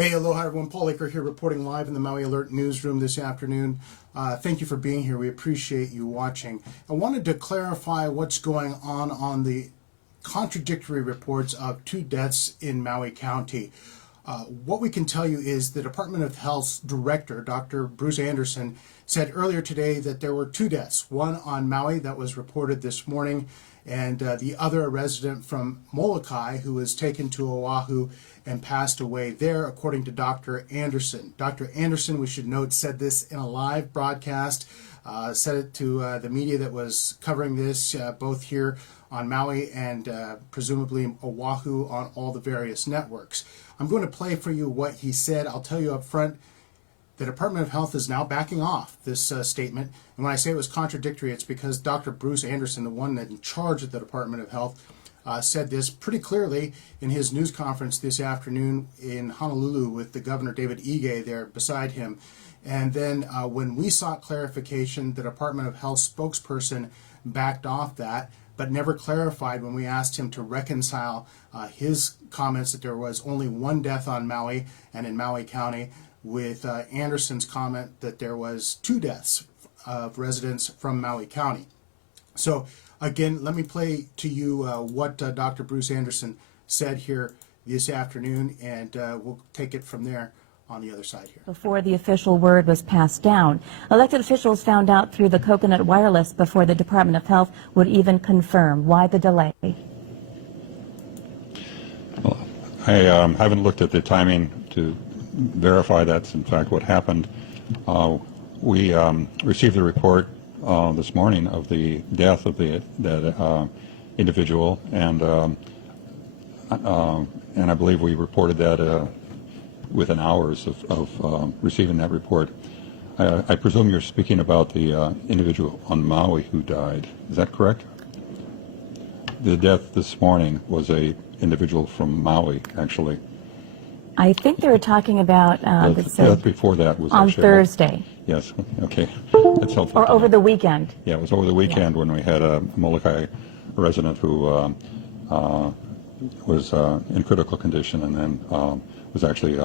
Hey, aloha everyone. Paul Aker here reporting live in the Maui Alert newsroom this afternoon. Thank you for being here. We appreciate you watching. I wanted to clarify what's going on the contradictory reports of 2 deaths in Maui County. What we can tell you is the Department of Health's director, Dr. Bruce Anderson, said earlier today that there were 2 deaths, one on Maui that was reported this morning, and the other a resident from Molokai who was taken to Oahu and passed away there, according to Dr. Anderson. Dr. Anderson, we should note, said this in a live broadcast, said it to the media that was covering this, both here on Maui and presumably Oahu on all the various networks. I'm going to play for you what he said. I'll tell you up front, the Department of Health is now backing off this statement. And when I say it was contradictory, it's because Dr. Bruce Anderson, the one in charge of the Department of Health, said this pretty clearly in his news conference this afternoon in Honolulu with the Governor David Ige there beside him. And then when we sought clarification, the Department of Health spokesperson backed off that, but never clarified when we asked him to reconcile his comments that there was only 1 death on Maui and in Maui County with Anderson's comment that there was 2 deaths of residents from Maui County. So again, let me play to you what Dr. Bruce Anderson said here this afternoon, and we'll take it from there on the other side here. Before the official word was passed down, elected officials found out through the Coconut Wireless before the Department of Health would even confirm. Why the delay? Well, I haven't looked at the timing to verify that's in fact what happened. We received a report this morning of the death of that individual, and I believe we reported that within hours of receiving that report. I presume you're speaking about the individual on Maui who died. Is that correct? The death this morning was a individual from Maui, actually. I think they were talking about the death before that was on Thursday. Yes. Okay. That's helpful. Or over the weekend. Yeah, it was over the weekend when we had a Molokai resident who was in critical condition and then was actually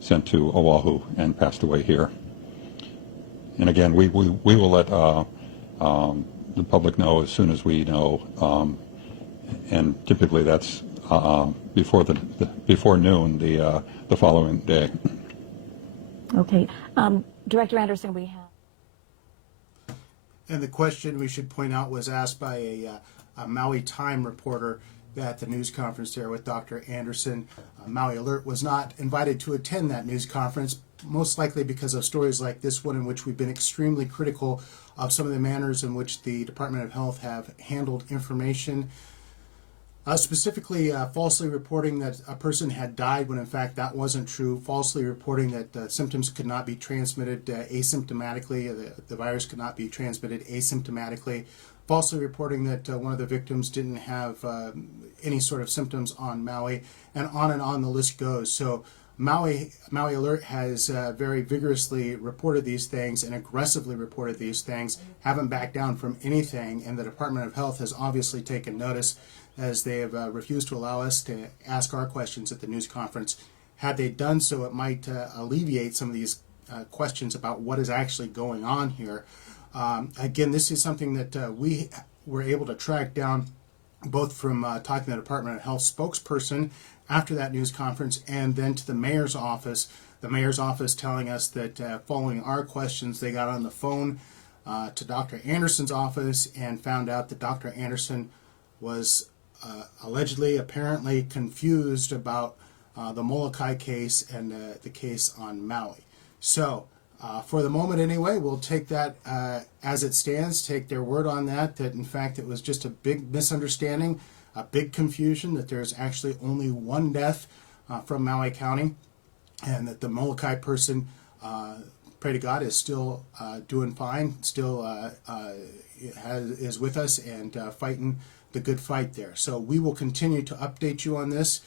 sent to Oahu and passed away here. And again, we will let the public know as soon as we know, and typically that's before noon the following day. Okay. Director Anderson, we have. And the question, we should point out, was asked by a Maui Time reporter at the news conference there with Dr. Anderson. Maui Alert was not invited to attend that news conference, most likely because of stories like this one, in which we've been extremely critical of some of the manners in which the Department of Health have handled information. Specifically, falsely reporting that a person had died when in fact that wasn't true, falsely reporting that symptoms could not be transmitted asymptomatically, the virus could not be transmitted asymptomatically, falsely reporting that one of the victims didn't have any sort of symptoms on Maui, and on the list goes. So Maui Alert has very vigorously reported these things and aggressively reported these things, haven't backed down from anything, and the Department of Health has obviously taken notice, as they have refused to allow us to ask our questions at the news conference. Had they done so, it might alleviate some of these questions about what is actually going on here. Again, this is something that we were able to track down both from talking to the Department of Health spokesperson after that news conference and then to the mayor's office. The mayor's office telling us that following our questions, they got on the phone to Dr. Anderson's office and found out that Dr. Anderson was apparently confused about the Molokai case and the case on Maui. So for the moment anyway, we'll take that as it stands, take their word on that in fact it was just a big misunderstanding, a big confusion, that there's actually only 1 death from Maui County, and that the Molokai person, pray to God, is still doing fine, still is with us and fighting the good fight there. So we will continue to update you on this.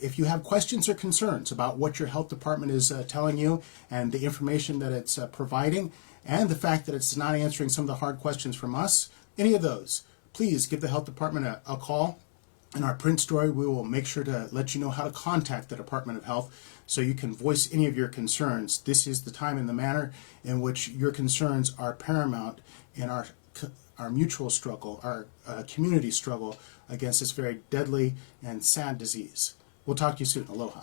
If you have questions or concerns about what your health department is telling you and the information that it's providing and the fact that it's not answering some of the hard questions from us, any of those, please give the health department a call In our print story, we will make sure to let you know how to contact the Department of Health so you can voice any of your concerns. This is the time and the manner in which your concerns are paramount in our mutual struggle, our community struggle against this very deadly and sad disease. We'll talk to you soon. Aloha.